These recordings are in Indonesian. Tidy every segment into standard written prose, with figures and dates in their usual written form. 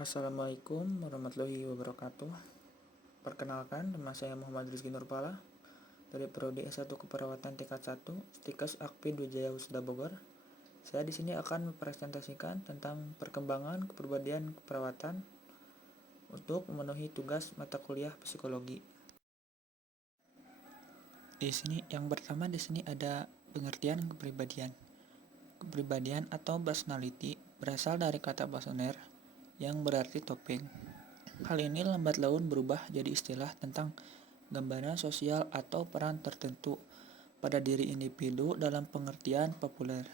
Assalamualaikum warahmatullahi wabarakatuh. Perkenalkan, nama saya Muhammad Rizky Nurpala dari Prodi S1 Keperawatan tingkat 1, Stikes Akpi Dwijaya Wisuda Bogor. Saya di sini akan mempresentasikan tentang perkembangan kepribadian keperawatan untuk memenuhi tugas mata kuliah psikologi. Yang pertama di sini ada pengertian kepribadian. Kepribadian atau personality berasal dari kata Basoner yang berarti topeng. Hal ini lambat laun berubah jadi istilah tentang gambaran sosial atau peran tertentu pada diri individu dalam pengertian populer.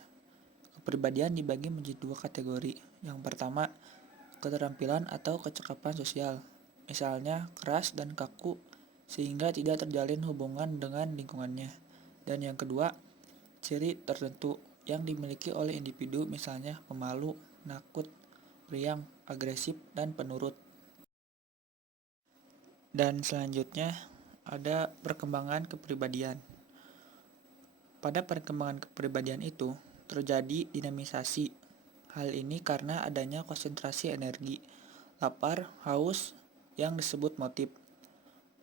Kepribadian dibagi menjadi dua kategori. Yang pertama, keterampilan atau kecakapan sosial, misalnya keras dan kaku sehingga tidak terjalin hubungan dengan lingkungannya. Dan yang kedua, ciri tertentu yang dimiliki oleh individu, misalnya pemalu, penakut, riang, agresif, dan penurut. Dan selanjutnya ada perkembangan kepribadian. Pada perkembangan kepribadian itu terjadi dinamisasi. Hal ini karena adanya konsentrasi energi, lapar, haus yang disebut motif.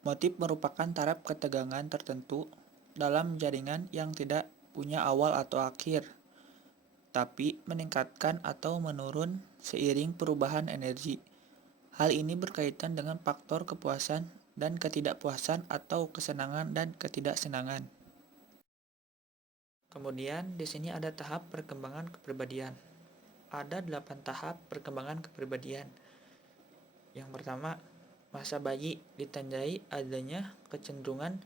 Motif merupakan taraf ketegangan tertentu dalam jaringan yang tidak punya awal atau akhir, tapi meningkatkan atau menurun seiring perubahan energi. Hal ini berkaitan dengan faktor kepuasan dan ketidakpuasan atau kesenangan dan ketidaksenangan. Kemudian di sini ada tahap perkembangan kepribadian. Ada 8 tahap perkembangan kepribadian. Yang pertama, masa bayi ditandai adanya kecenderungan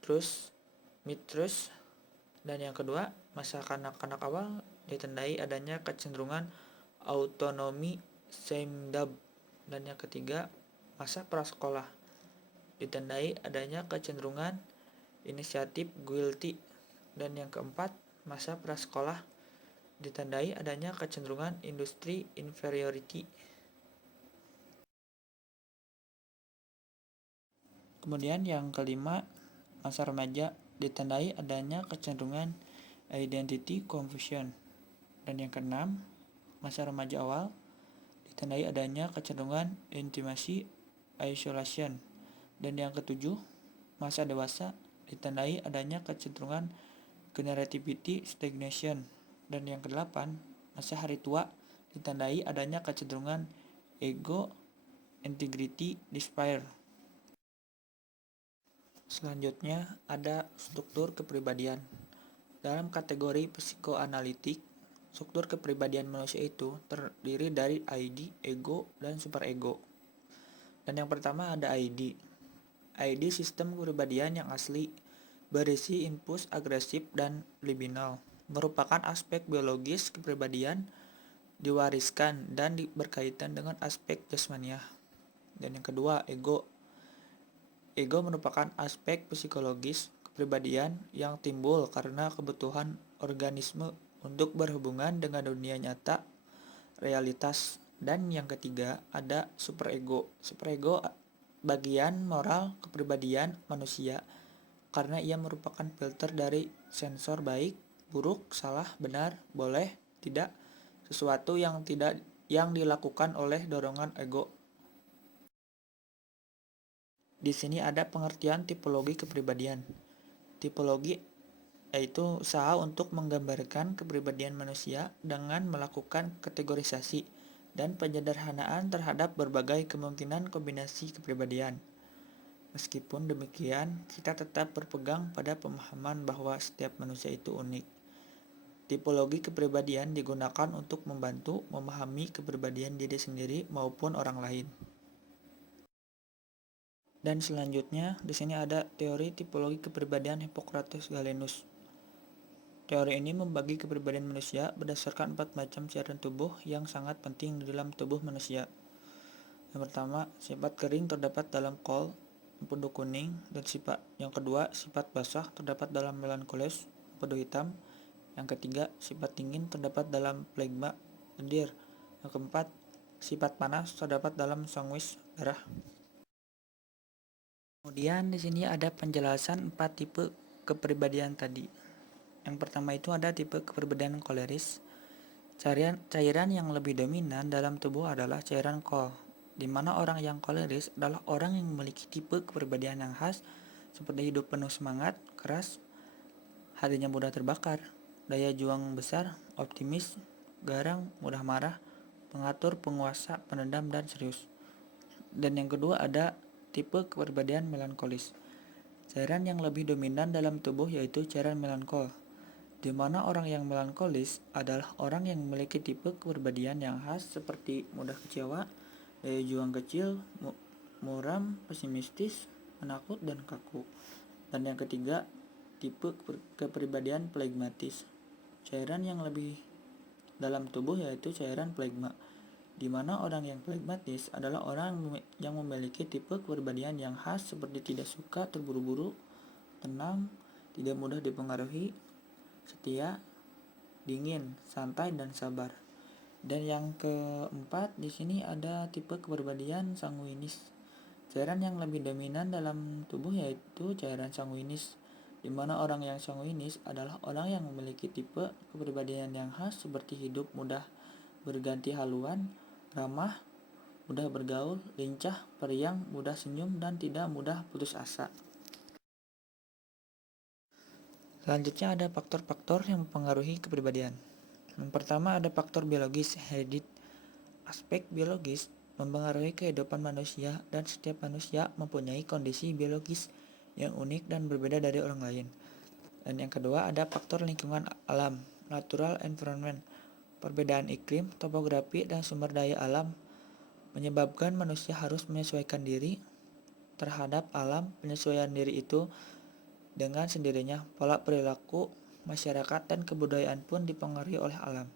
trust, dan yang kedua, masa kanak-kanak awal ditandai adanya kecenderungan autonomi semdab, dan yang ketiga, masa prasekolah ditandai adanya kecenderungan inisiatif guilty, dan yang keempat, masa prasekolah ditandai adanya kecenderungan industri inferiority. Kemudian yang kelima, masa remaja ditandai adanya kecenderungan identity confusion. Dan yang keenam, masa remaja awal ditandai adanya kecenderungan intimacy isolation. Dan yang ketujuh, masa dewasa ditandai adanya kecenderungan generativity stagnation. Dan yang kedelapan, masa hari tua ditandai adanya kecenderungan ego integrity despair. Selanjutnya ada struktur kepribadian. Dalam kategori psikoanalitik, struktur kepribadian manusia itu terdiri dari ID, ego, dan superego. Dan yang pertama ada ID. ID sistem kepribadian yang asli, berisi impuls agresif dan libidinal, merupakan aspek biologis kepribadian, diwariskan dan berkaitan dengan aspek jasmaniah. Dan yang kedua, ego. Ego merupakan aspek psikologis kepribadian yang timbul karena kebutuhan organisme untuk berhubungan dengan dunia nyata, realitas. Dan yang ketiga ada superego. Superego bagian moral kepribadian manusia karena ia merupakan filter dari sensor baik, buruk, salah, benar, boleh, tidak, sesuatu yang dilakukan oleh dorongan ego. Di sini ada pengertian tipologi kepribadian. Tipologi yaitu usaha untuk menggambarkan kepribadian manusia dengan melakukan kategorisasi dan penyederhanaan terhadap berbagai kemungkinan kombinasi kepribadian. Meskipun demikian, kita tetap berpegang pada pemahaman bahwa setiap manusia itu unik. Tipologi kepribadian digunakan untuk membantu memahami kepribadian diri sendiri maupun orang lain. Dan selanjutnya, di sini ada teori tipologi kepribadian Hippocrates Galenus. Teori ini membagi kepribadian manusia berdasarkan 4 macam cairan tubuh yang sangat penting di dalam tubuh manusia. Yang pertama, sifat kering terdapat dalam kol, empedu kuning, dan sifat. Yang kedua, sifat basah terdapat dalam melankoles, empedu hitam. Yang ketiga, sifat dingin terdapat dalam phlegma, lendir. Yang keempat, sifat panas terdapat dalam sanguis, darah. Kemudian di sini ada penjelasan 4 tipe kepribadian tadi. Yang pertama itu ada tipe kepribadian koleris. Cairan yang lebih dominan dalam tubuh adalah cairan kol, di mana orang yang koleris adalah orang yang memiliki tipe kepribadian yang khas, seperti hidup penuh semangat, keras, hatinya mudah terbakar, daya juang besar, optimis, garang, mudah marah, pengatur, penguasa, pendendam, dan serius. Dan yang kedua ada tipe kepribadian melankolis. Cairan yang lebih dominan dalam tubuh yaitu cairan melankol, di mana orang yang melankolis adalah orang yang memiliki tipe kepribadian yang khas seperti mudah kecewa, daya juang kecil, muram, pesimistis, penakut, dan kaku. Dan yang ketiga, tipe kepribadian flegmatis. Cairan yang lebih dalam tubuh yaitu cairan flegma, di mana orang yang flegmatis adalah orang yang memiliki tipe kepribadian yang khas seperti tidak suka terburu-buru, tenang, tidak mudah dipengaruhi, setia, dingin, santai, dan sabar. Dan yang keempat di sini ada tipe kepribadian sanguinis. Cairan yang lebih dominan dalam tubuh yaitu cairan sanguinis, di mana orang yang sanguinis adalah orang yang memiliki tipe kepribadian yang khas seperti hidup mudah berganti haluan, ramah, mudah bergaul, lincah, periang, mudah senyum, dan tidak mudah putus asa. Selanjutnya ada faktor-faktor yang mempengaruhi kepribadian. Yang pertama ada faktor biologis, heredit. Aspek biologis mempengaruhi kehidupan manusia dan setiap manusia mempunyai kondisi biologis yang unik dan berbeda dari orang lain. Dan yang kedua ada faktor lingkungan alam, natural environment. Perbedaan iklim, topografi, dan sumber daya alam menyebabkan manusia harus menyesuaikan diri terhadap alam. Penyesuaian diri itu dengan sendirinya pola perilaku masyarakat dan kebudayaan pun dipengaruhi oleh alam.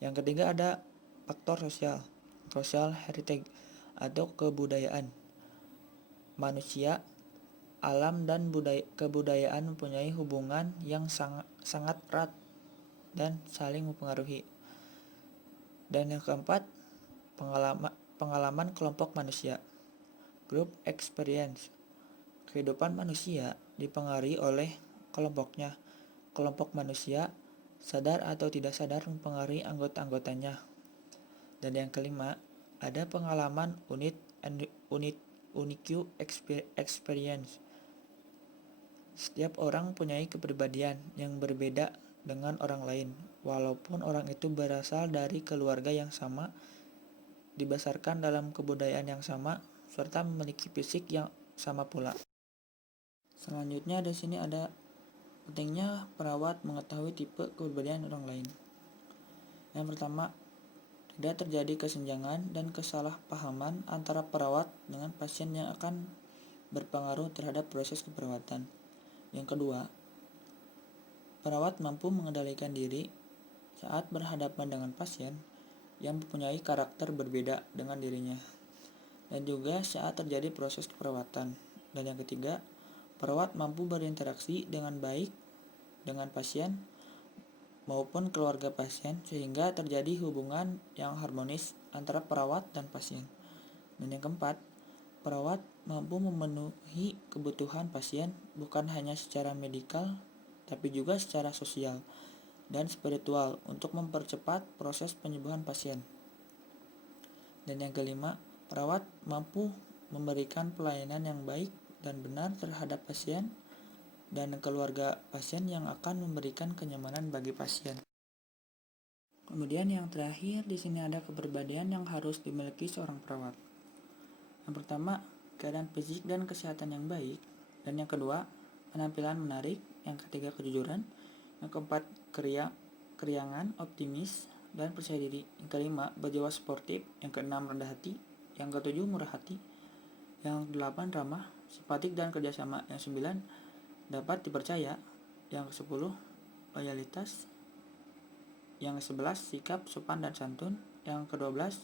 Yang ketiga ada faktor sosial, social heritage atau kebudayaan. Manusia, alam, dan kebudayaan mempunyai hubungan yang sangat erat dan saling mempengaruhi. Dan yang keempat, pengalaman kelompok manusia, group experience. Kehidupan manusia dipengaruhi oleh kelompoknya. Kelompok manusia, sadar atau tidak sadar, mempengaruhi anggota-anggotanya. Dan yang kelima, ada pengalaman unique experience. Setiap orang mempunyai kepribadian yang berbeda dengan orang lain, walaupun orang itu berasal dari keluarga yang sama, dibesarkan dalam kebudayaan yang sama, serta memiliki fisik yang sama pula. Selanjutnya di sini ada pentingnya perawat mengetahui tipe kepribadian orang lain. Yang pertama, tidak terjadi kesenjangan dan kesalahpahaman antara perawat dengan pasien yang akan berpengaruh terhadap proses keperawatan. Yang kedua, perawat mampu mengendalikan diri saat berhadapan dengan pasien yang mempunyai karakter berbeda dengan dirinya, dan juga saat terjadi proses keperawatan. Dan yang ketiga, perawat mampu berinteraksi dengan baik dengan pasien maupun keluarga pasien sehingga terjadi hubungan yang harmonis antara perawat dan pasien. Dan yang keempat, perawat mampu memenuhi kebutuhan pasien bukan hanya secara medikal tapi juga secara sosial dan spiritual untuk mempercepat proses penyembuhan pasien. Dan yang kelima, perawat mampu memberikan pelayanan yang baik dan benar terhadap pasien dan keluarga pasien yang akan memberikan kenyamanan bagi pasien. Kemudian yang terakhir di sini ada kepribadian yang harus dimiliki seorang perawat. Yang pertama, keadaan fisik dan kesehatan yang baik. Dan yang kedua, penampilan menarik. Yang ketiga, kejujuran. Yang keempat, keriangan, optimis, dan percaya diri. Yang kelima, berjiwa sportif. Yang keenam, rendah hati. Yang ketujuh, murah hati. Yang kedelapan, ramah, simpatik, dan kerjasama. Yang sembilan, dapat dipercaya. Yang ke-10, loyalitas. Yang ke-11, sikap, sopan, dan santun. Yang ke-12,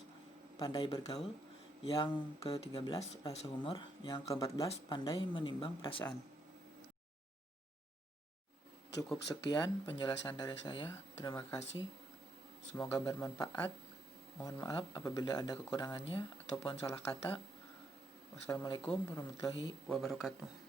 pandai bergaul. Yang ke-13, rasa humor. Yang ke-14, pandai menimbang perasaan. Cukup sekian penjelasan dari saya. Terima kasih. Semoga bermanfaat. Mohon maaf apabila ada kekurangannya ataupun salah kata. Wassalamualaikum warahmatullahi wabarakatuh.